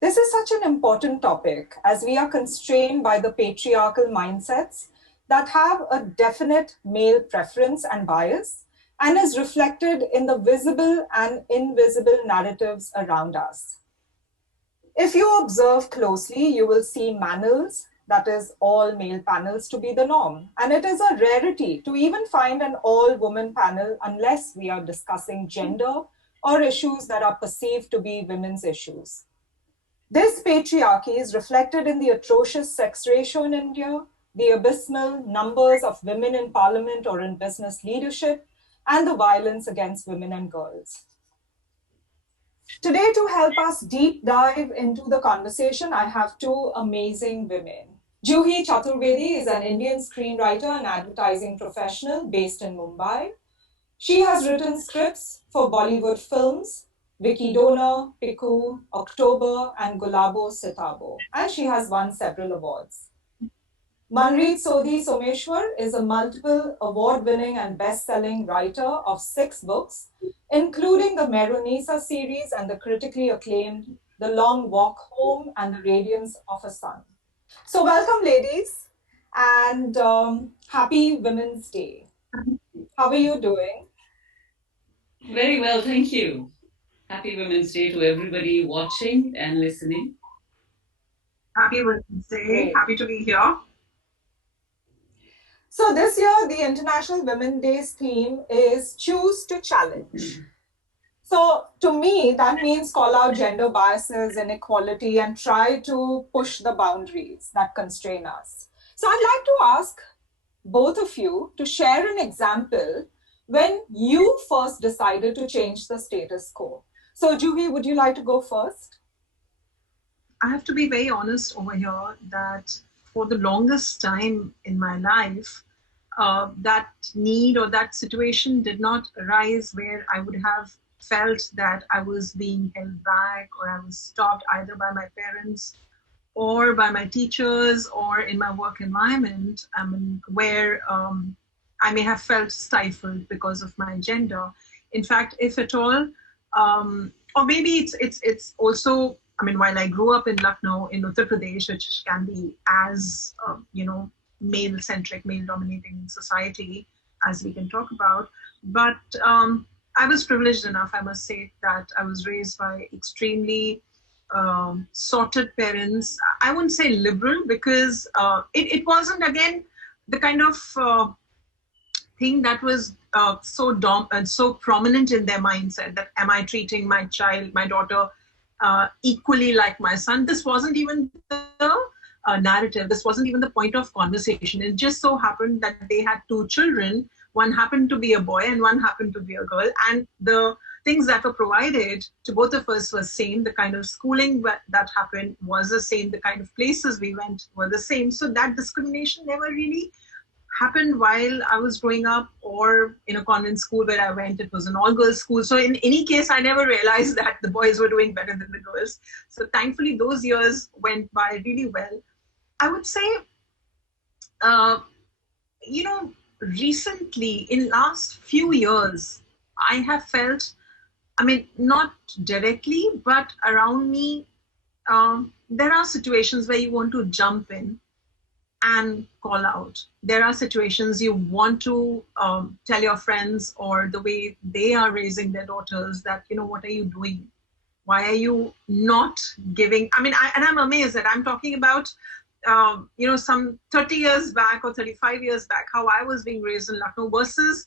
This is such an important topic as we are constrained by the patriarchal mindsets that have a definite male preference and bias and is reflected in the visible and invisible narratives around us. If you observe closely, you will see manels, that is, all male panels, to be the norm. And it is a rarity to even find an all woman panel unless we are discussing gender or issues that are perceived to be women's issues. This patriarchy is reflected in the atrocious sex ratio in India, the abysmal numbers of women in parliament or in business leadership, and the violence against women and girls. Today, to help us deep dive into the conversation, I have two amazing women. Juhi Chaturvedi is an Indian screenwriter and advertising professional based in Mumbai. She has written scripts for Bollywood films, Vicky Donor, Piku, October, and Gulabo Sitabo, and she has won several awards. Manreet Sodhi Someshwar is a multiple award-winning and best-selling writer of 6 books, including the Meronisa series and the critically acclaimed The Long Walk Home and the Radiance of a Sun. So welcome, ladies, and happy Women's Day. How are you doing? Very well, thank you. Happy Women's Day to everybody watching and listening. Happy Women's Day. Great. Happy to be here. So this year, the International Women's Day's theme is Choose to Challenge. So to me, that means call out gender biases, inequality, and try to push the boundaries that constrain us. So I'd like to ask both of you to share an example when you first decided to change the status quo. So Juhi, would you like to go first? I have to be very honest over here that for the longest time in my life, that need or that situation did not arise where I would have felt that I was being held back or I was stopped either by my parents or by my teachers or in my work environment, where I may have felt stifled because of my gender. In fact, if at all, or maybe it's also. I mean, while I grew up in Lucknow, in Uttar Pradesh, which can be as male-centric, male-dominating society as we can talk about, but I was privileged enough, I must say, that I was raised by extremely sorted parents. I wouldn't say liberal because it wasn't, again, the kind of thing that was so prominent in their mindset that am I treating my child, my daughter, equally like my son. This wasn't even the narrative. This wasn't even the point of conversation. It just so happened that they had 2 children. One happened to be a boy and one happened to be a girl. And the things that were provided to both of us were same. The kind of schooling that happened was the same. The kind of places we went were the same. So that discrimination never really happened while I was growing up or in a convent school where I went. It was an all-girls school. So in any case, I never realized that the boys were doing better than the girls. So thankfully, those years went by really well. I would say, recently, in last few years, I have felt, I mean, not directly, but around me, there are situations where you want to jump in and call out. There are situations you want to tell your friends or the way they are raising their daughters that, what are you doing? Why are you not giving? I mean, I'm amazed that I'm talking about, some 30 years back or 35 years back, how I was being raised in Lucknow versus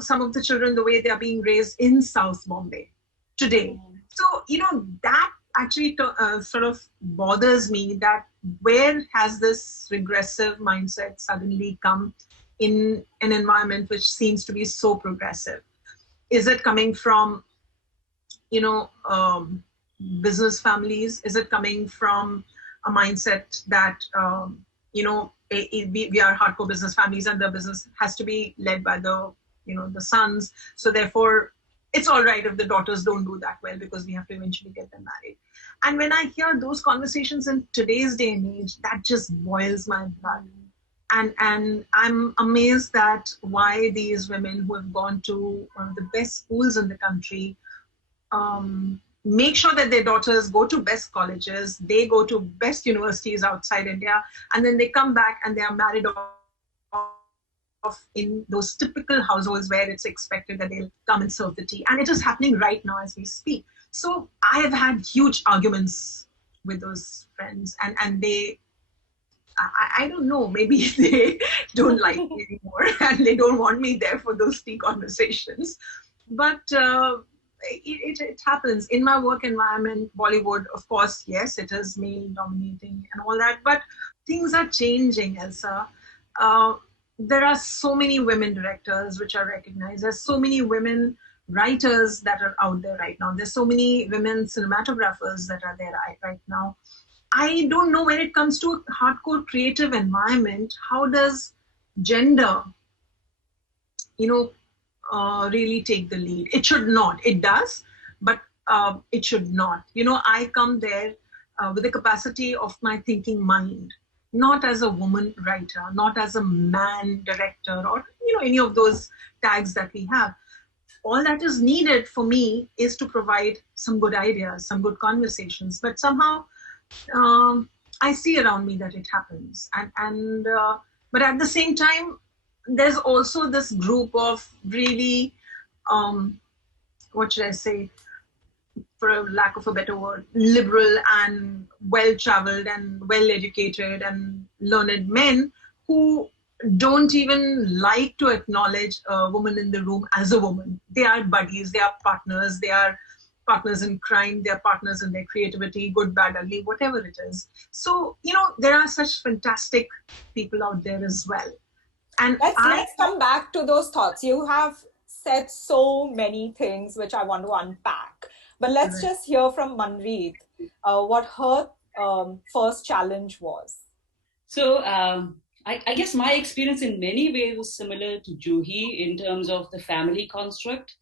some of the children, the way they are being raised in South Bombay today. So, that actually sort of bothers me, that where has this regressive mindset suddenly come in an environment which seems to be so progressive? Is it coming from, business families? Is it coming from a mindset that, we are hardcore business families and the business has to be led by the sons. So therefore, it's all right if the daughters don't do that well because we have to eventually get them married. And when I hear those conversations in today's day and age, that just boils my blood. And I'm amazed that why these women who have gone to one of the best schools in the country make sure that their daughters go to best colleges, they go to best universities outside India, and then they come back and they are married off in those typical households where it's expected that they'll come and serve the tea. And it is happening right now as we speak. So I have had huge arguments with those friends, and they, I don't know, maybe they don't like me anymore and they don't want me there for those tea conversations. But it happens in my work environment. Bollywood, of course, yes, it is male dominating and all that, but things are changing, Elsa. There are so many women directors which are recognized. There's so many women writers that are out there right now. There's so many women cinematographers that are there right now. I don't know, when it comes to a hardcore creative environment, how does gender, really take the lead? It should not. It does, but it should not. I come there with the capacity of my thinking mind, not as a woman writer, not as a man director, or any of those tags that we have. All that is needed for me is to provide some good ideas, some good conversations. But somehow I see around me that it happens, and but at the same time, there's also this group of really, what should I say, for a lack of a better word, liberal and well-traveled and well-educated and learned men who don't even like to acknowledge a woman in the room as a woman. They are buddies, they are partners in crime, they are partners in their creativity, good, bad, ugly, whatever it is. So, there are such fantastic people out there as well. And let's come back to those thoughts. You have said so many things which I want to unpack. But let's just hear from Manreet what her first challenge was. So I guess my experience in many ways was similar to Juhi in terms of the family construct.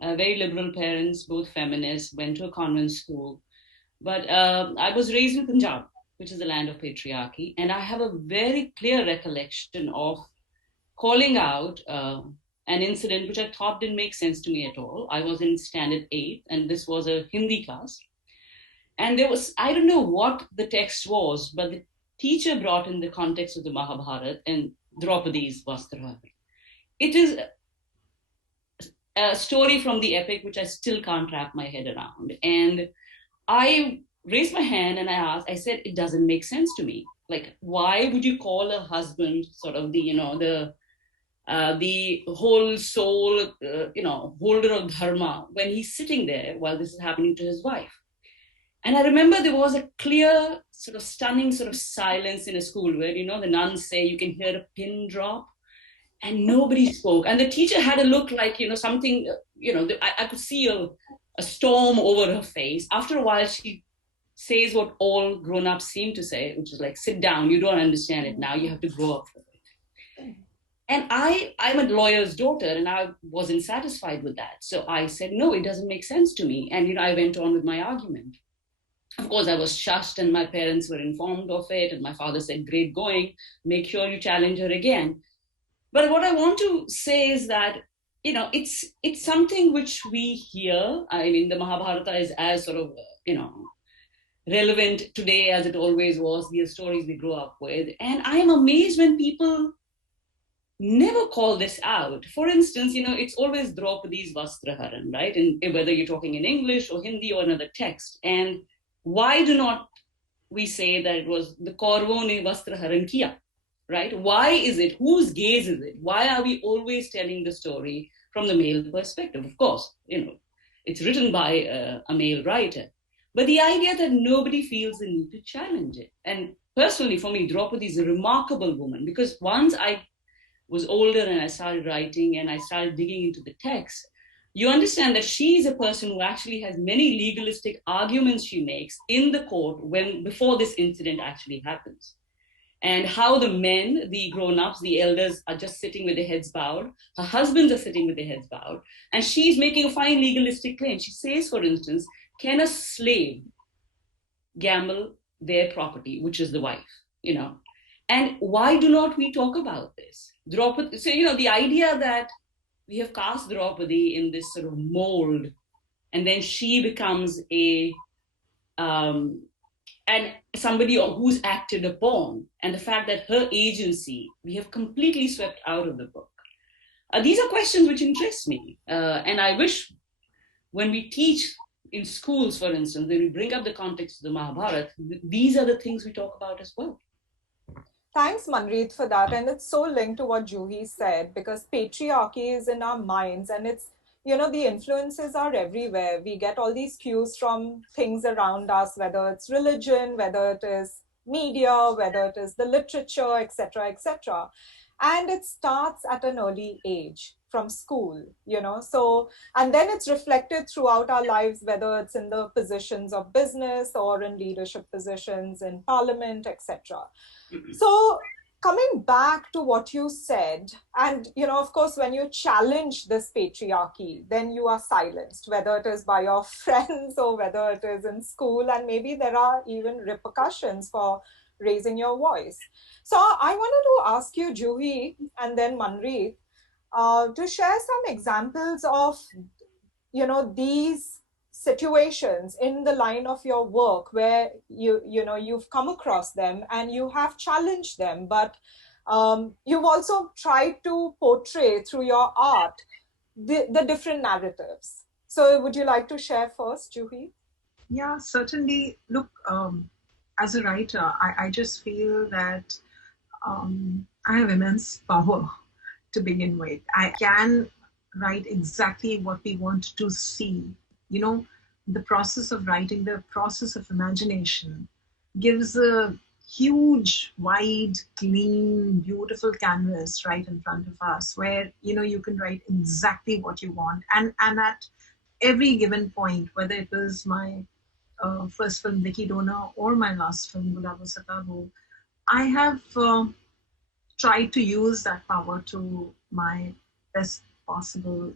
Very liberal parents, both feminists, went to a convent school. But I was raised in Punjab, which is the land of patriarchy. And I have a very clear recollection of calling out an incident which I thought didn't make sense to me at all. I was in standard 8, and this was a Hindi class. And there was, I don't know what the text was, but the teacher brought in the context of the Mahabharata and Draupadi's Vastraharan. It is a story from the epic which I still can't wrap my head around. And I raised my hand and I said, it doesn't make sense to me. Like, why would you call a husband sort of the whole soul, holder of dharma when he's sitting there while this is happening to his wife? And I remember there was a clear, sort of stunning sort of silence in a school where, the nuns say you can hear a pin drop and nobody spoke. And the teacher had a look like, something, I could see a storm over her face. After a while, she says what all grown-ups seem to say, which is like, sit down, you don't understand it now, you have to grow up with it. And I'm a lawyer's daughter and I wasn't satisfied with that. So I said, no, it doesn't make sense to me. And, I went on with my argument. Of course, I was shushed and my parents were informed of it. And my father said, great going, make sure you challenge her again. But what I want to say is that, it's something which we hear. I mean, the Mahabharata is as sort of, relevant today as it always was, the stories we grew up with. And I'm amazed when people never call this out. For instance, it's always Draupadi's Vastraharan, right? And whether you're talking in English or Hindi or another text. And why do not we say that it was the Kauravo ne Vastraharan kiya, right? Why is it? Whose gaze is it? Why are we always telling the story from the male perspective? Of course, it's written by a male writer. But the idea that nobody feels the need to challenge it. And personally, for me, Draupadi is a remarkable woman because once I was older and I started writing and I started digging into the text, you understand that she is a person who actually has many legalistic arguments she makes in the court before this incident actually happens. And how the men, the grown-ups, the elders are just sitting with their heads bowed. Her husbands are sitting with their heads bowed. And she's making a fine legalistic claim. She says, for instance, can a slave gamble their property, which is the wife, And why do not we talk about this? So, the idea that we have cast Draupadi in this sort of mold and then she becomes and somebody who's acted upon, and the fact that her agency we have completely swept out of the book. These are questions which interest me, and I wish when we teach in schools, for instance, when we bring up the context of the Mahabharata, these are the things we talk about as well. Thanks, Manreet, for that. And it's so linked to what Juhi said, because patriarchy is in our minds, and it's, the influences are everywhere. We get all these cues from things around us, whether it's religion, whether it is media, whether it is the literature, etc., etc. And it starts at an early age from school, so, and then it's reflected throughout our lives, whether it's in the positions of business or in leadership positions in parliament, etc. So coming back to what you said, and of course, when you challenge this patriarchy, then you are silenced, whether it is by your friends or whether it is in school, and maybe there are even repercussions for raising your voice. So I wanted to ask you, Juhi, and then Manreet, to share some examples of these situations in the line of your work where you've come across them and you have challenged them, but you've also tried to portray through your art the different narratives. So would you like to share first, Juhi? Yeah, certainly. Look, as a writer, I just feel that I have immense power to begin with. I can write exactly what we want to see. The process of writing, the process of imagination gives a huge, wide, clean, beautiful canvas right in front of us where, you can write exactly what you want. And at every given point, whether it was my first film, Vicky Dona, or my last film, Gulabo Satabo, I have tried to use that power to my best possible,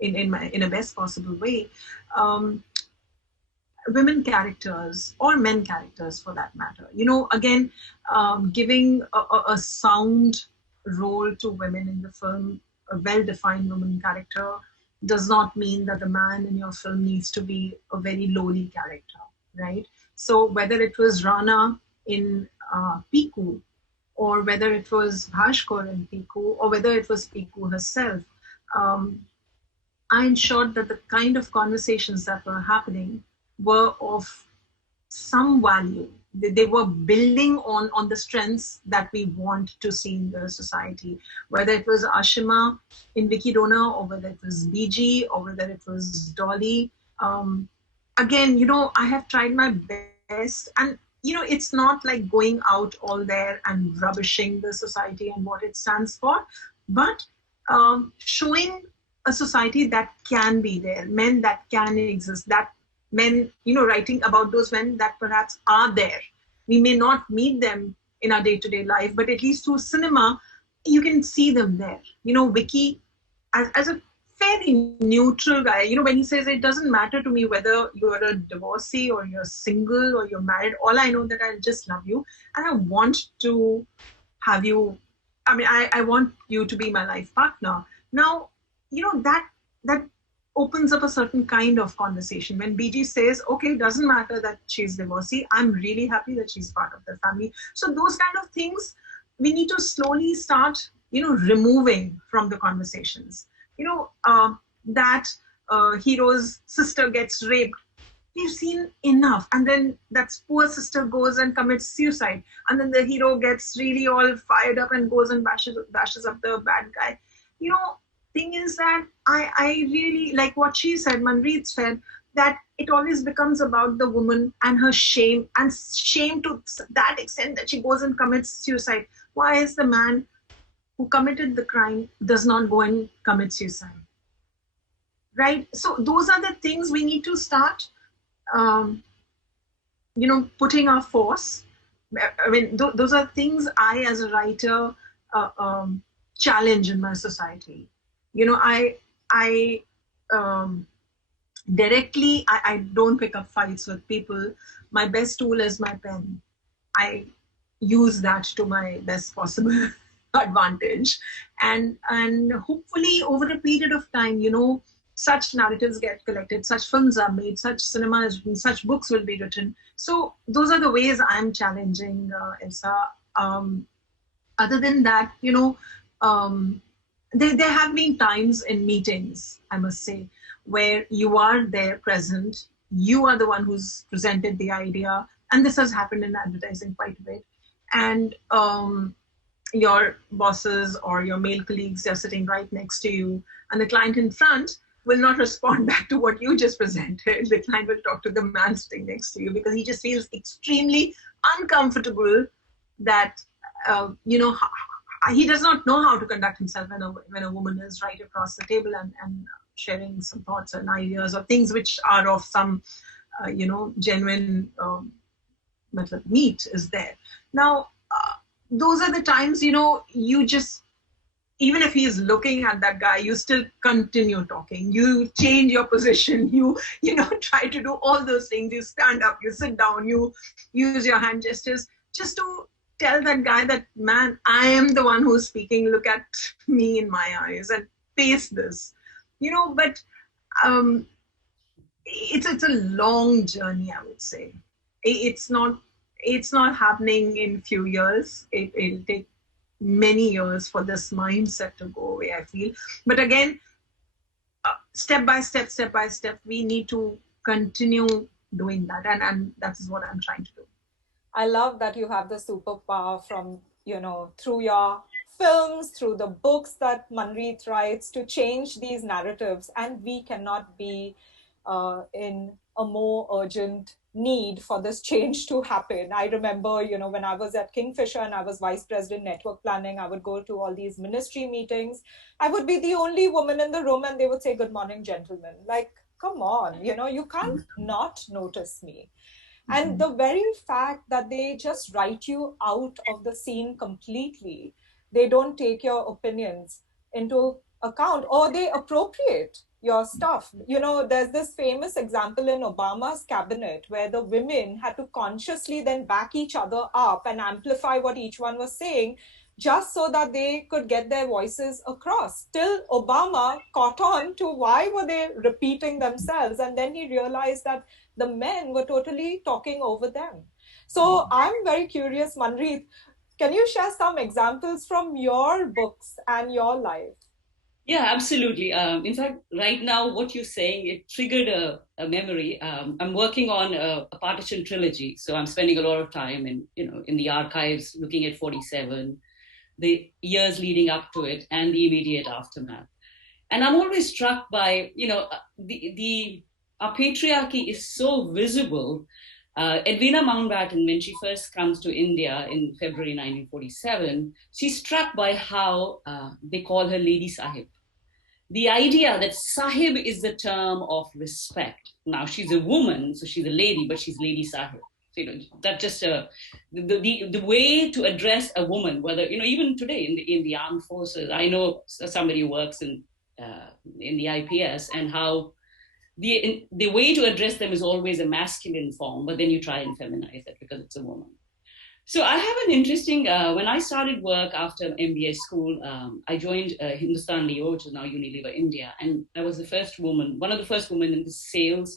in a best possible way. Women characters or men characters for that matter, again, giving a sound role to women in the film, a well-defined woman character does not mean that the man in your film needs to be a very lowly character, right? So whether it was Rana in Piku, or whether it was Bhashkar in Piku, or whether it was Piku herself, I ensured that the kind of conversations that were happening were of some value. They were building on the strengths that we want to see in the society, whether it was Ashima in Vicky Dona, or whether it was BG, or whether it was Dolly. Again, I have tried my best, and it's not like going out all there and rubbishing the society and what it stands for, but showing a society that can be there, men that can exist, that men, writing about those men that perhaps are there. We may not meet them in our day-to-day life, but at least through cinema, you can see them there. Vicky, as a fairly neutral guy, when he says, it doesn't matter to me whether you're a divorcee or you're single or you're married, all I know that I just love you and I want to have you, I want you to be my life partner. Now, that opens up a certain kind of conversation. When BG says, okay, it doesn't matter that she's divorcee, I'm really happy that she's part of the family. So those kind of things, we need to slowly start, removing from the conversations. That hero's sister gets raped. We've seen enough. And then that poor sister goes and commits suicide. And then the hero gets really all fired up and goes and bashes up the bad guy. Thing is that I really like what she said, Manreet said, that it always becomes about the woman and her shame, and shame to that extent that she goes and commits suicide. Why is the man who committed the crime does not go and commit suicide? Right? So those are the things we need to start, putting our force. Those are things I, as a writer, challenge in my society. I directly, I don't pick up fights with people. My best tool is my pen. I use that to my best possible advantage. And hopefully over a period of time, such narratives get collected, such films are made, such cinema is written, such books will be written. So those are the ways I'm challenging Elsa. Other than that, there have been times in meetings, I must say, where you are there present, you are the one who's presented the idea, and this has happened in advertising quite a bit. And your bosses or your male colleagues, they're sitting right next to you, and the client in front will not respond back to what you just presented. The client will talk to the man sitting next to you because he just feels extremely uncomfortable that, he does not know how to conduct himself when a woman is right across the table and sharing some thoughts and ideas or things which are of some, genuine meat is there. Now, those are the times, you just, even if he is looking at that guy, you still continue talking. You change your position. You try to do all those things. You stand up, you sit down, you use your hand gestures just to tell that guy that, man, I am the one who's speaking. Look at me in my eyes and face this. But it's a long journey, I would say. It's not happening in few years. It'll take many years for this mindset to go away, I feel. But again, step by step, we need to continue doing that. And that is what I'm trying to do. I love that you have the superpower from, through your films, through the books that Manreet writes, to change these narratives. And we cannot be in a more urgent need for this change to happen. I remember, when I was at Kingfisher and I was vice president network planning, I would go to all these ministry meetings. I would be the only woman in the room and they would say, "Good morning, gentlemen." Like, come on, you can't not notice me. And the very fact that they just write you out of the scene completely, they don't take your opinions into account, or they appropriate your stuff. There's this famous example in Obama's cabinet where the women had to consciously then back each other up and amplify what each one was saying, just so that they could get their voices across. Till Obama caught on to why were they repeating themselves, and then he realized that the men were totally talking over them. So I'm very curious, Manreet, can you share some examples from your books and your life? Yeah, absolutely. In fact, right now, what you're saying, it triggered a memory. I'm working on a Partition Trilogy, so I'm spending a lot of time in the archives, looking at 47, the years leading up to it, and the immediate aftermath. And I'm always struck by, our patriarchy is so visible. Edwina Mountbatten, when she first comes to India in February 1947, she's struck by how they call her Lady Sahib. The idea that Sahib is the term of respect. Now, she's a woman, so she's a lady, but she's Lady Sahib. So, that's just the way to address a woman, whether, even today in the armed forces. I know somebody who works in the IPS, and how the way to address them is always a masculine form, but then you try and feminize it because it's a woman. So I have an interesting, when I started work after MBA school, I joined Hindustan Leo, which is now Unilever India. And I was one of the first women in the sales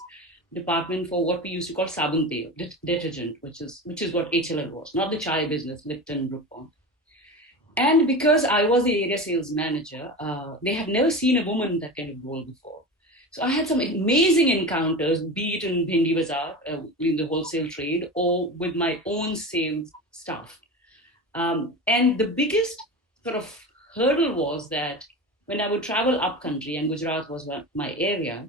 department for what we used to call sabun tel, detergent, which is what HLL was, not the chai business, Lipton, Brook Bond. And because I was the area sales manager, they had never seen a woman in that kind of role before. So I had some amazing encounters, be it in Bhindi Bazaar, in the wholesale trade, or with my own sales staff. And the biggest sort of hurdle was that when I would travel up country, and Gujarat was my area,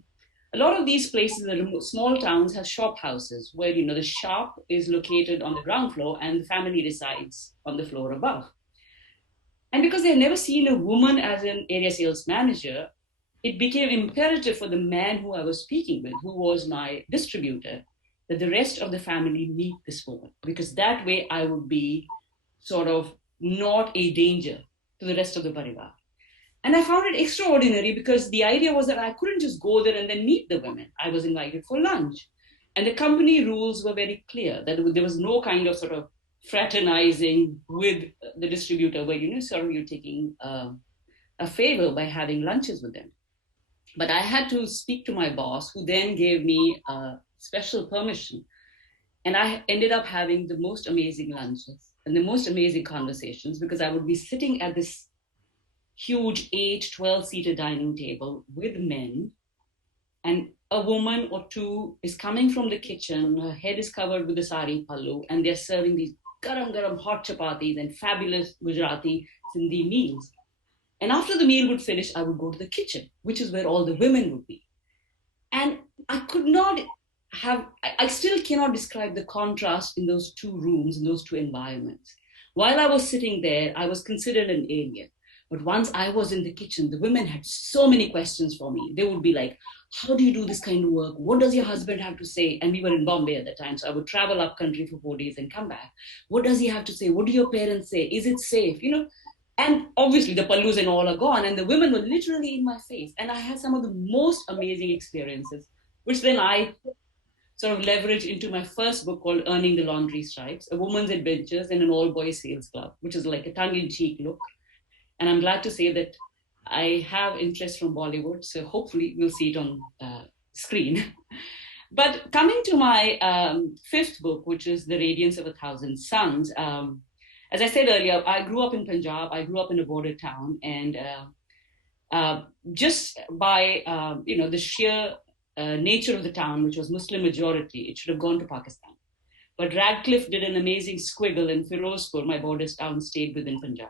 a lot of these places, the small towns, have shop houses where, the shop is located on the ground floor and the family resides on the floor above. And because they had never seen a woman as an area sales manager, it became imperative for the man who I was speaking with, who was my distributor, that the rest of the family meet this woman, because that way I would be sort of not a danger to the rest of the parivar. And I found it extraordinary because the idea was that I couldn't just go there and then meet the women. I was invited for lunch. And the company rules were very clear that there was no kind of sort of fraternizing with the distributor where, you're taking a favor by having lunches with them. But I had to speak to my boss, who then gave me a special permission. And I ended up having the most amazing lunches and the most amazing conversations, because I would be sitting at this huge 8, 12-seater dining table with men, and a woman or two is coming from the kitchen. Her head is covered with a sari pallu, and they're serving these garam garam hot chapatis and fabulous Gujarati Sindhi meals. And after the meal would finish, I would go to the kitchen, which is where all the women would be. And I could not I still cannot describe the contrast in those two rooms, in those two environments. While I was sitting there, I was considered an alien. But once I was in the kitchen, the women had so many questions for me. They would be like, how do you do this kind of work? What does your husband have to say? And we were in Bombay at that time, so I would travel up country for 4 days and come back. What does he have to say? What do your parents say? Is it safe? And obviously the pallus and all are gone, and the women were literally in my face. And I had some of the most amazing experiences, which then I sort of leveraged into my first book called Earning the Laundry Stripes, A Woman's Adventures in an All-Boys Sales Club, which is like a tongue-in-cheek look. And I'm glad to say that I have interest from Bollywood, so hopefully we'll see it on screen. But coming to my fifth book, which is The Radiance of a Thousand Suns, as I said earlier, I grew up in Punjab. I grew up in a border town, and just by the sheer nature of the town, which was Muslim majority, it should have gone to Pakistan. But Radcliffe did an amazing squiggle, and Firozpur, my border town, stayed within Punjab.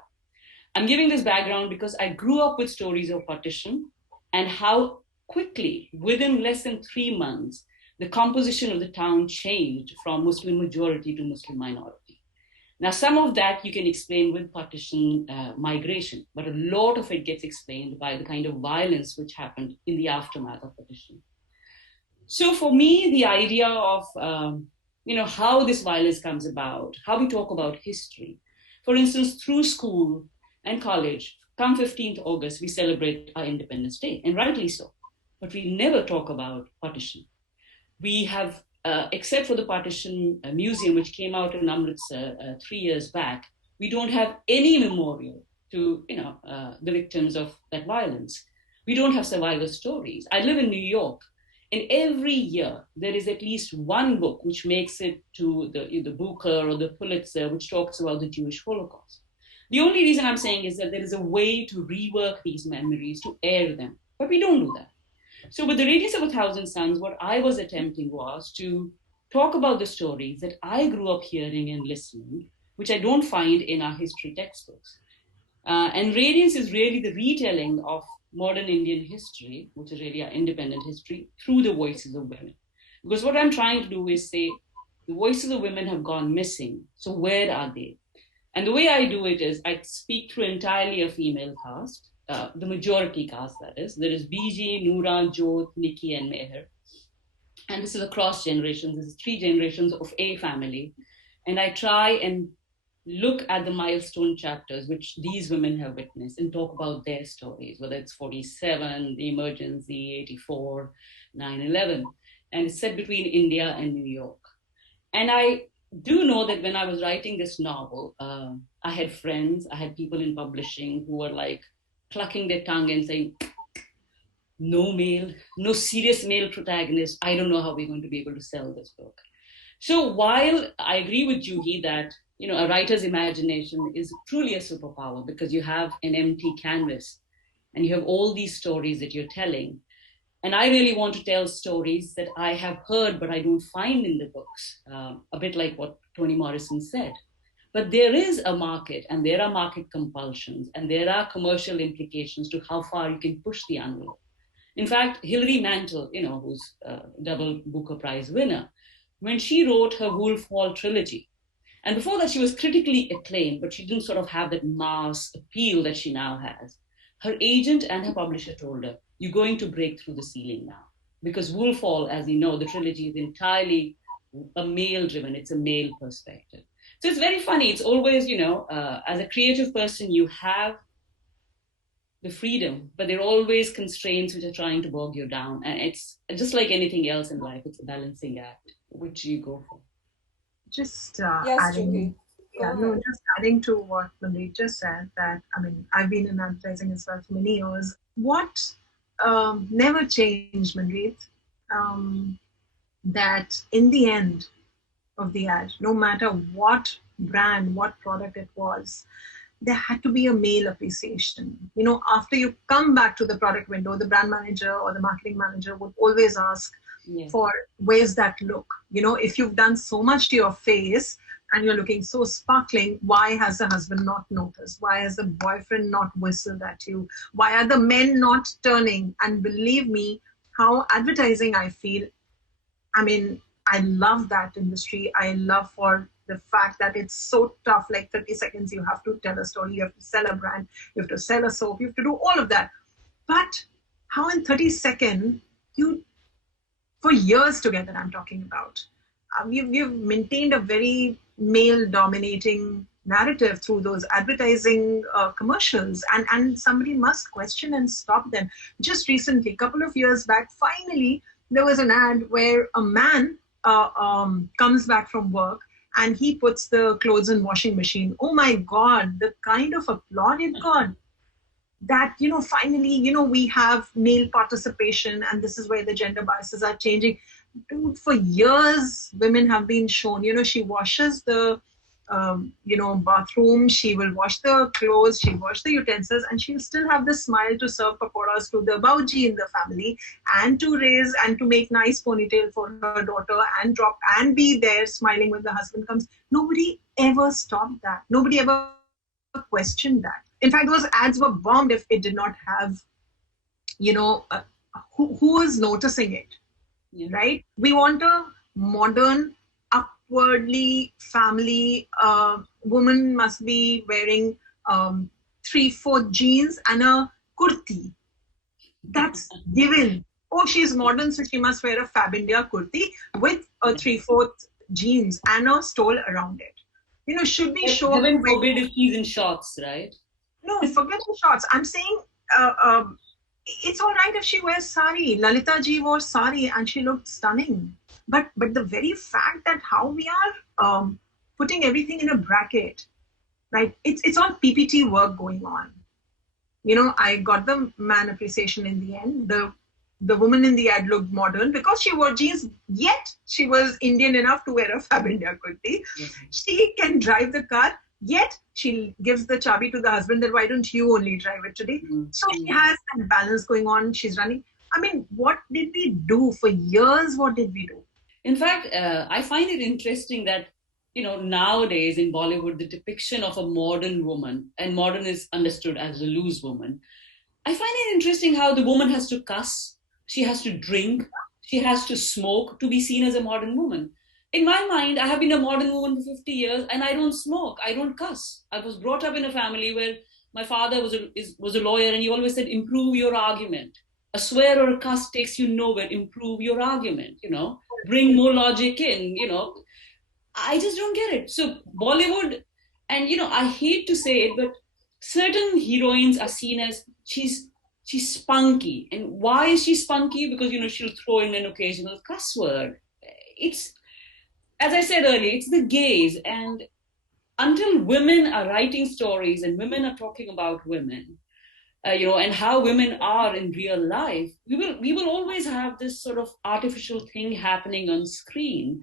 I'm giving this background because I grew up with stories of partition and how quickly, within less than 3 months, the composition of the town changed from Muslim majority to Muslim minority. Now, some of that you can explain with partition migration, but a lot of it gets explained by the kind of violence which happened in the aftermath of partition. So for me, the idea of how this violence comes about, how we talk about history. For instance, through school and college, come 15th August, we celebrate our Independence Day, and rightly so. But we never talk about partition. We have, except for the Partition Museum, which came out in Amritsar 3 years back, we don't have any memorial to the victims of that violence. We don't have survivor stories. I live in New York, and every year there is at least one book which makes it to the Booker or the Pulitzer, which talks about the Jewish Holocaust. The only reason I'm saying is that there is a way to rework these memories, to air them, but we don't do that. So with The Radiance of a Thousand Suns, what I was attempting was to talk about the stories that I grew up hearing and listening, which I don't find in our history textbooks. And Radiance is really the retelling of modern Indian history, which is really our independent history, through the voices of women. Because what I'm trying to do is say, the voices of women have gone missing, so where are they? And the way I do it is I speak through entirely a female cast, the majority cast, that is. There is Biji, Noora, Jyot, Nikki, and Meher. And this is across generations. This is 3 generations of a family. And I try and look at the milestone chapters which these women have witnessed and talk about their stories, whether it's 47, the emergency, 84, 9/11. And it's set between India and New York. And I do know that when I was writing this novel, I had friends, I had people in publishing who were like clucking their tongue and saying, no serious male protagonist. I don't know how we're going to be able to sell this book. So while I agree with Juhi that a writer's imagination is truly a superpower, because you have an empty canvas and you have all these stories that you're telling. And I really want to tell stories that I have heard, but I don't find in the books, a bit like what Toni Morrison said. But there is a market, and there are market compulsions, and there are commercial implications to how far you can push the envelope. In fact, Hilary Mantel, who's a double Booker Prize winner, when she wrote her Wolf Hall trilogy, and before that she was critically acclaimed, but she didn't sort of have that mass appeal that she now has. Her agent and her publisher told her, you're going to break through the ceiling now. Because Wolf Hall, as you know, the trilogy is entirely a male-driven, it's a male perspective. So it's very funny. It's always, as a creative person, you have the freedom, but there are always constraints which are trying to bog you down. And it's just like anything else in life, it's a balancing act, which you go for. Just Yes, adding, Juhi. just adding to what Manreet just said, that I've been in advertising as well for many years. What never changed, Manreet. Um, that in the end of the ad, no matter what brand, what product it was, there had to be a male appreciation. After you come back to the product window, the brand manager or the marketing manager would always ask for, where's that look? If you've done so much to your face and you're looking so sparkling, why has the husband not noticed? Why has the boyfriend not whistled at you? Why are the men not turning? And believe me, how advertising I feel. I mean, I love that industry. I love for the fact that it's so tough, like 30 seconds, you have to tell a story, you have to sell a brand, you have to sell a soap, you have to do all of that. But how in 30 seconds, for years together, I'm talking about, you've maintained a very male-dominating narrative through those advertising commercials, and somebody must question and stop them. Just recently, a couple of years back, finally, there was an ad where a man comes back from work and he puts the clothes in washing machine. Oh my God, the kind of applaud it got. That, finally, we have male participation, and this is where the gender biases are changing. Dude, for years, women have been shown, she washes the, bathroom, she will wash the clothes, she wash the utensils, and she'll still have the smile to serve pakoras to the bauji in the family, and to raise and to make nice ponytail for her daughter, and drop and be there smiling when the husband comes. Nobody ever stopped that. Nobody ever questioned that. In fact, those ads were bombed if it did not have, who is noticing it, right? We want a modern, upwardly family woman must be wearing 3/4 jeans and a kurti. That's given. Oh, she's modern, so she must wear a Fab India kurti with a 3/4 jeans and a stole around it. Should be shown. Heaven forbid if she's in shorts, right? No, forget the shorts. I'm saying it's all right if she wears sari. Lalita ji wore sari and she looked stunning. But the very fact that how we are putting everything in a bracket, right? It's all PPT work going on. I got the man appreciation in the end. The woman in the ad looked modern because she wore jeans, yet she was Indian enough to wear a Fab India kurti. She can drive the car, yet she gives the chabi to the husband that why don't you only drive it today? So she has that balance going on. She's running. I mean, what did we do for years? What did we do? In fact, I find it interesting that, nowadays in Bollywood, the depiction of a modern woman, and modern is understood as a loose woman. I find it interesting how the woman has to cuss, she has to drink, she has to smoke to be seen as a modern woman. In my mind, I have been a modern woman for 50 years and I don't smoke, I don't cuss. I was brought up in a family where my father was a lawyer and he always said, improve your argument. A swear or a cuss takes you nowhere, improve your argument, bring more logic in, I just don't get it. So Bollywood, and I hate to say it, but certain heroines are seen as she's spunky. And why is she spunky? Because, she'll throw in an occasional cuss word. It's, as I said earlier, it's the gaze. And until women are writing stories and women are talking about women, and how women are in real life, we will always have this sort of artificial thing happening on screen.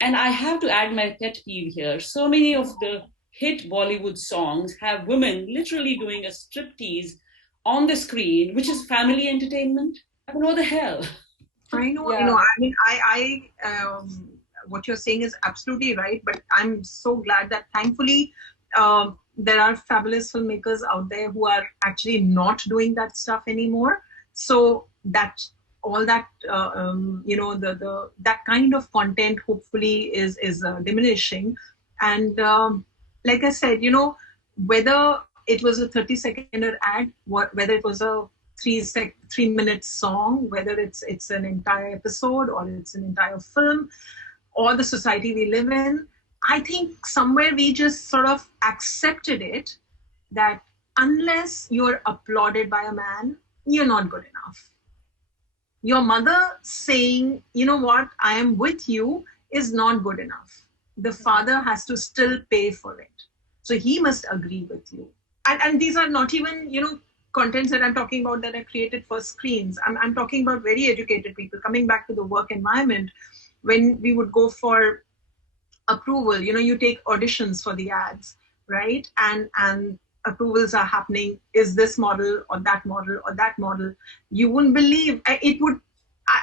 And I have to add my pet peeve here. So many of the hit Bollywood songs have women literally doing a striptease on the screen, which is family entertainment. I don't know what the hell. I know, Yeah. I mean, I what you're saying is absolutely right, but I'm so glad that thankfully there are fabulous filmmakers out there who are actually not doing that stuff anymore. So that all that that kind of content hopefully is diminishing. And like I said, whether it was a 30-second ad, whether it was a 3-minute song, whether it's an entire episode or it's an entire film, or the society we live in, I think somewhere we just sort of accepted it that unless you're applauded by a man, you're not good enough. Your mother saying, you know what, I am with you is not good enough. The father has to still pay for it. So he must agree with you. And these are not even, contents that I'm talking about that are created for screens. I'm talking about very educated people coming back to the work environment. When we would go for approval, you take auditions for the ads, right? And approvals are happening. Is this model or that model or that model? You wouldn't believe it would.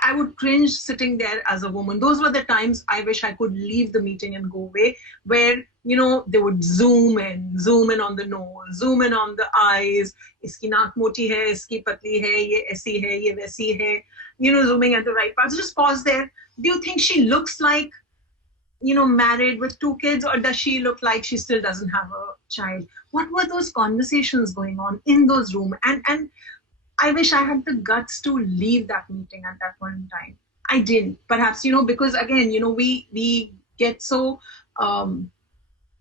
I would cringe sitting there as a woman. Those were the times I wish I could leave the meeting and go away, where they would zoom in on the nose, zoom in on the eyes. Iski naak moti hai, iski patli hai, ye aisi hai, ye waisi hai. Zooming at the right parts. Just pause there. Do you think she looks like married with 2 kids, or does she look like she still doesn't have a child? What were those conversations going on in those rooms? And I wish I had the guts to leave that meeting at that point in time. I didn't. Perhaps, because again, we get so, the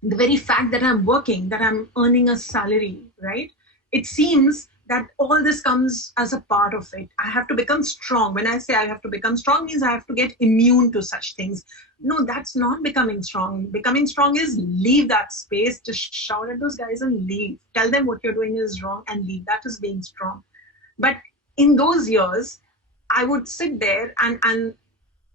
very fact that I'm working, that I'm earning a salary, right? It seems that all this comes as a part of it. I have to become strong. When I say I have to become strong, means I have to get immune to such things. No, that's not becoming strong. Becoming strong is leave that space, just shout at those guys and leave. Tell them what you're doing is wrong and leave. That is being strong. But in those years, I would sit there and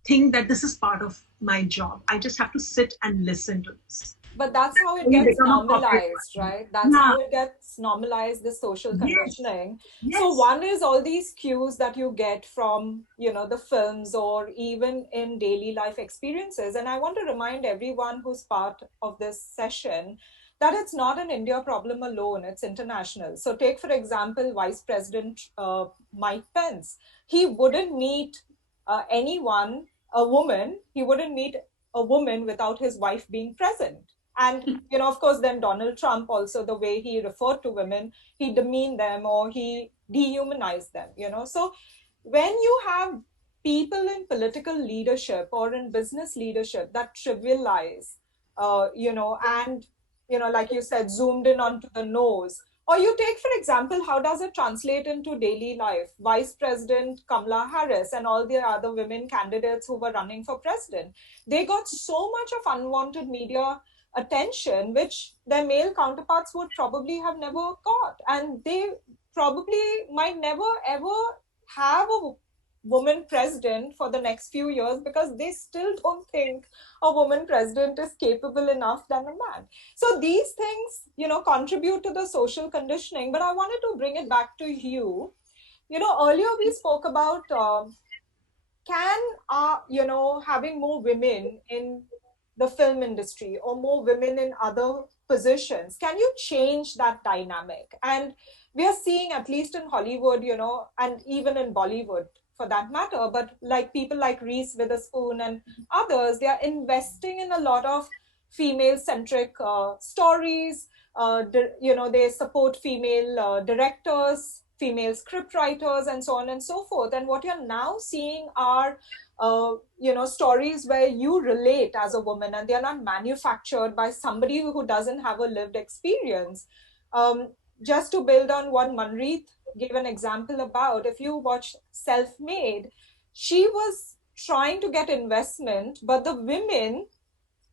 think that this is part of my job. I just have to sit and listen to this. But that's how it gets normalized, right? That's how it gets normalized, the social conditioning. Yes. So one is all these cues that you get from, the films or even in daily life experiences. And I want to remind everyone who's part of this session that it's not an India problem alone, it's international. So take, for example, Vice President Mike Pence. He wouldn't meet he wouldn't meet a woman without his wife being present. And, of course, then Donald Trump also, the way he referred to women, he demeaned them or he dehumanized them, So when you have people in political leadership or in business leadership that trivialize, and, like you said, zoomed in onto the nose, or you take, for example, how does it translate into daily life? Vice President Kamala Harris and all the other women candidates who were running for president, they got so much of unwanted media attention, which their male counterparts would probably have never got. And they probably might never ever have a woman president for the next few years because they still don't think a woman president is capable enough than a man. So these things, contribute to the social conditioning. But I wanted to bring it back to you. Earlier we spoke about having more women in the film industry or more women in other positions, can you change that dynamic? And we are seeing, at least in Hollywood, and even in Bollywood for that matter, but like people like Reese Witherspoon and others, they are investing in a lot of female-centric stories. They support female directors, female script writers, and so on and so forth. And what you're now seeing are stories where you relate as a woman and they're not manufactured by somebody who doesn't have a lived experience. Just to build on what Manreet gave an example about, if you watch Self-Made, she was trying to get investment, but the women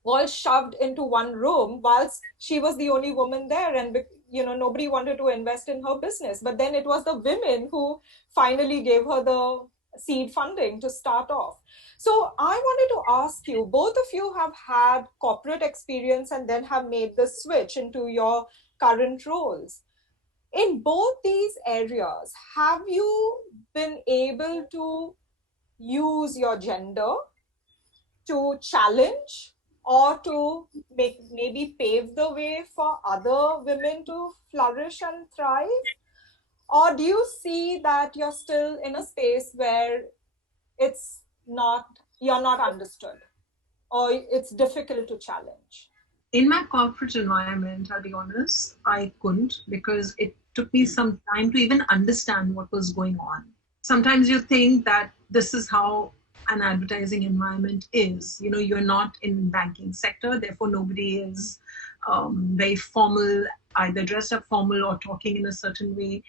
all shoved into one room whilst she was the only woman there, and nobody wanted to invest in her business. But then it was the women who finally gave her the seed funding to start off. So I wanted to ask you, both of you have had corporate experience and then have made the switch into your current roles. In both these areas, have you been able to use your gender to challenge or to maybe pave the way for other women to flourish and thrive? Or do you see that you're still in a space where you're not understood or it's difficult to challenge? In my corporate environment, I'll be honest, I couldn't, because it took me some time to even understand what was going on. Sometimes you think that this is how an advertising environment is. You're not in banking sector, therefore nobody is very formal, either dressed up formal or talking in a certain way.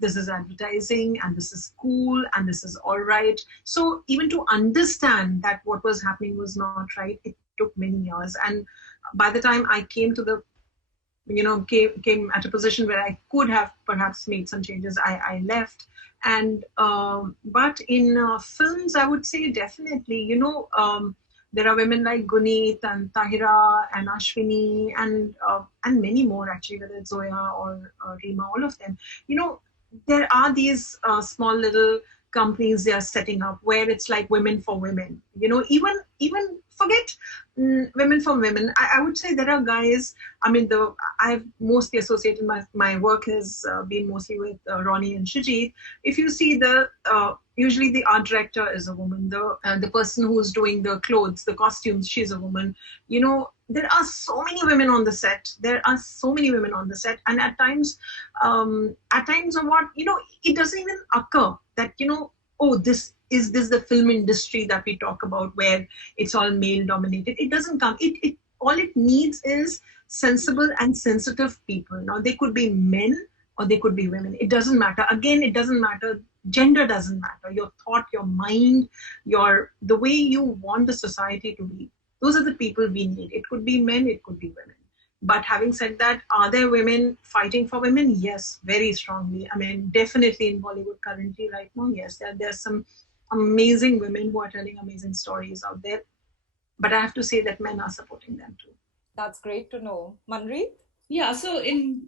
This is advertising and this is cool and this is all right. So even to understand that what was happening was not right, it took many years. And by the time I came to the came at a position where I could have perhaps made some changes, I left. And but in films, I would say definitely, there are women like Guneet and Tahira and Ashwini and many more actually, whether it's Zoya or Reema, all of them. There are these small little companies they are setting up where it's like women for women. Even forget women for women. I would say there are guys. I mean, I've mostly associated my work has been mostly with Ronnie and Shijit. If you see usually the art director is a woman. The person who's doing the clothes, the costumes, she's a woman. There are so many women on the set. And at times of what, it doesn't even occur that, oh, is this the film industry that we talk about where it's all male dominated? It doesn't come. It all it needs is sensible and sensitive people. Now, they could be men or they could be women. It doesn't matter. Again, it doesn't matter. Gender doesn't matter. Your thought, your mind, the way you want the society to be. Those are the people we need. It could be men, it could be women. But having said that, are there women fighting for women? Yes, very strongly. I mean, definitely in Bollywood currently right now, yes, there's some amazing women who are telling amazing stories out there. But I have to say that men are supporting them too. That's great to know. Manreet? Yeah, so in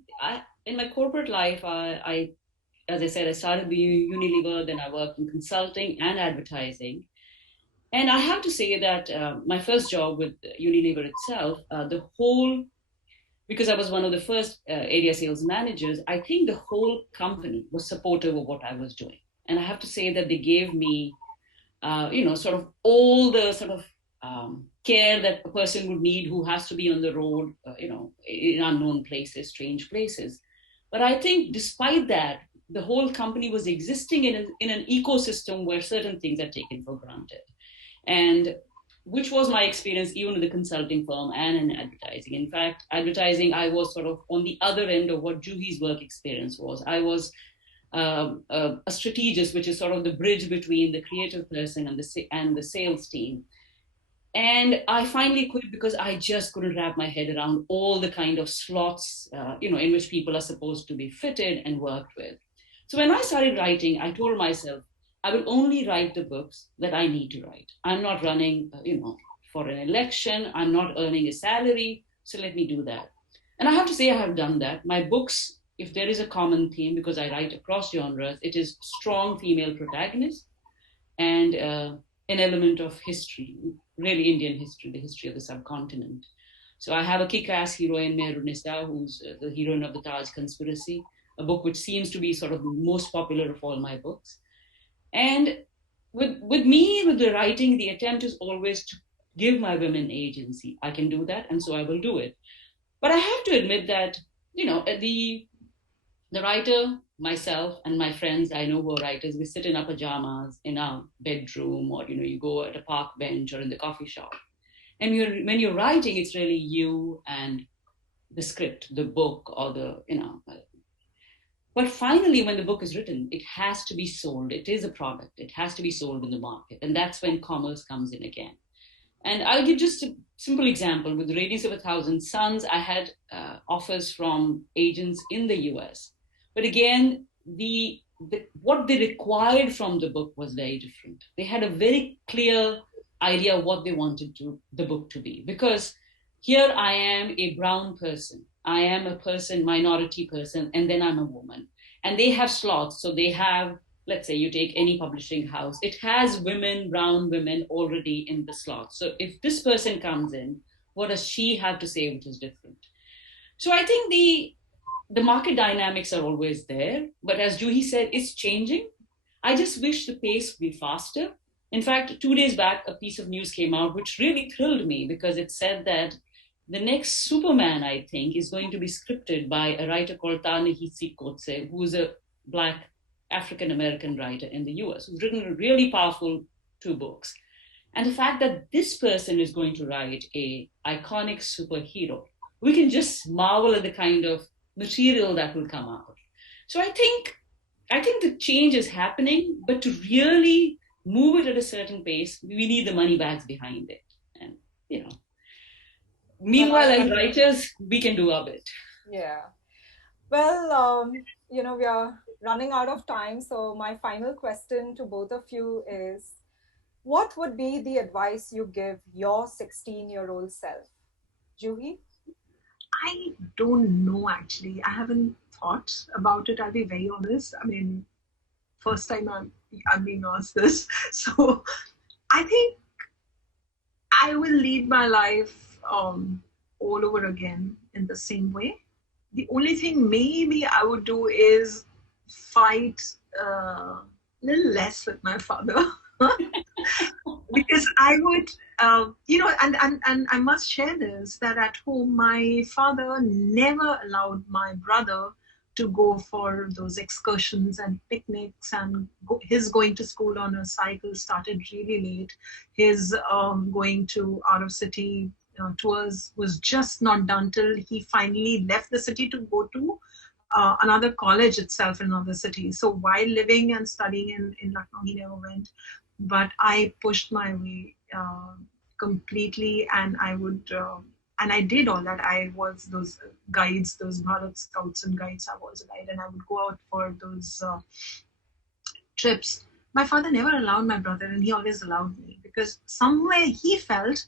my corporate life, as I said, I started with Unilever, then I worked in consulting and advertising. And I have to say that my first job with Unilever itself, because I was one of the first area sales managers, I think the whole company was supportive of what I was doing. And I have to say that they gave me, sort of all the sort of care that a person would need who has to be on the road, in unknown places, strange places. But I think despite that, the whole company was existing in an ecosystem where certain things are taken for granted. And which was my experience even with the consulting firm and in advertising. In fact, advertising, I was sort of on the other end of what Juhi's work experience was. I was a strategist, which is sort of the bridge between the creative person and the sales team. And I finally quit because I just couldn't wrap my head around all the kind of slots, in which people are supposed to be fitted and worked with. So when I started writing, I told myself, I will only write the books that I need to write. I'm not running, for an election. I'm not earning a salary. So let me do that. And I have to say I have done that. My books, if there is a common theme, because I write across genres, it is strong female protagonists and an element of history, really Indian history, the history of the subcontinent. So I have a kick-ass heroine, Mehrunisa, who's the heroine of the Taj Conspiracy, a book which seems to be sort of the most popular of all my books. And with the writing, the attempt is always to give my women agency. I can do that, and so I will do it. But I have to admit that, the writer, myself, and my friends I know who are writers, we sit in our pajamas in our bedroom, or, you go at a park bench or in the coffee shop. And when you're writing, it's really you and the script, the book, or But finally, when the book is written, it has to be sold. It is a product. It has to be sold in the market. And that's when commerce comes in again. And I'll give just a simple example. With Radiance of 1,000 Suns, I had offers from agents in the US. But again, what they required from the book was very different. They had a very clear idea of what they wanted the book to be. Because here I am a brown person. I am a minority person, and then I'm a woman. And they have slots. So they have, let's say you take any publishing house, it has brown women already in the slot. So if this person comes in, what does she have to say which is different? So I think the market dynamics are always there. But as Juhi said, it's changing. I just wish the pace would be faster. In fact, 2 days back, a piece of news came out which really thrilled me because it said that the next Superman, I think, is going to be scripted by a writer called Ta-Nehisi Coates, who is a Black African-American writer in the US, who's written really powerful 2 books. And the fact that this person is going to write a iconic superhero, we can just marvel at the kind of material that will come out. So I think the change is happening, but to really move it at a certain pace, we need the money bags behind it. And, meanwhile, as writers, we can do our bit. Yeah. Well, we are running out of time. So my final question to both of you is, what would be the advice you give your 16-year-old self? Juhi? I don't know actually. I haven't thought about it. I'll be very honest. I mean, first time I'm being asked this. So I think I will lead my life all over again in the same way. The only thing maybe I would do is fight a little less with my father. Because I would, and I must share this that at home, my father never allowed my brother to go for those excursions and picnics, and his going to school on a cycle started really late. His going to out of city tours was just not done till he finally left the city to go to another college itself in another city. So while living and studying in Lucknow, he never went. But I pushed my way completely, and and I did all that. I was those guides, those Bharat Scouts and Guides. I was a guide, and I would go out for those trips. My father never allowed my brother, and he always allowed me because somewhere he felt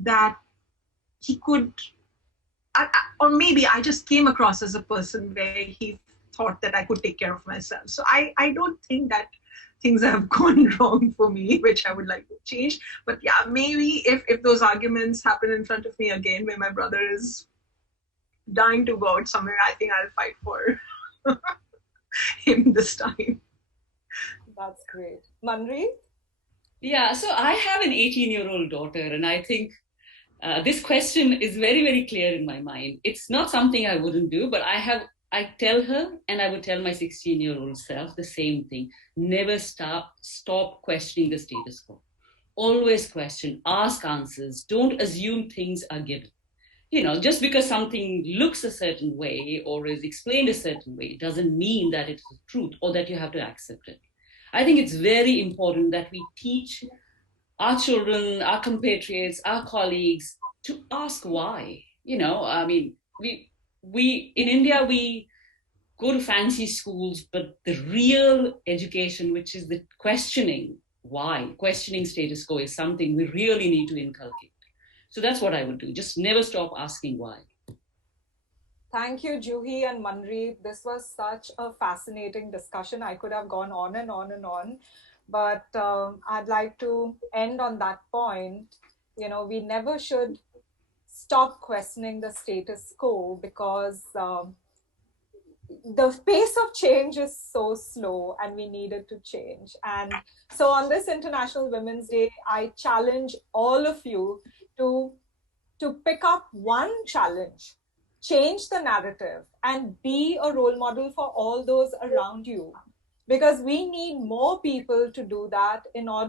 that he could, or maybe I just came across as a person where he thought that I could take care of myself. So I don't think that things have gone wrong for me, which I would like to change. But yeah, maybe if those arguments happen in front of me again, where my brother is dying to go out somewhere, I think I'll fight for him this time. That's great. Manreet? Yeah, so I have an 18-year-old daughter, and I think this question is very, very clear in my mind. It's not something I wouldn't do, but I tell her, and I would tell my 16-year-old self the same thing. Never stop questioning the status quo. Always question, ask answers. Don't assume things are given. Just because something looks a certain way or is explained a certain way doesn't mean that it's the truth or that you have to accept it. I think it's very important that we teach our children, our compatriots, our colleagues to ask why. I mean, we in India we go to fancy schools, but the real education, which is the questioning why, questioning status quo, is something we really need to inculcate. So that's what I would do. Just never stop asking why. Thank you, Juhi and Manreet. This was such a fascinating discussion. I could have gone on and on and on, but I'd like to end on that point. We never should stop questioning the status quo because the pace of change is so slow and we needed to change. And so on this International Women's Day, I challenge all of you to pick up one challenge, change the narrative, and be a role model for all those around you. Because we need more people to do that in order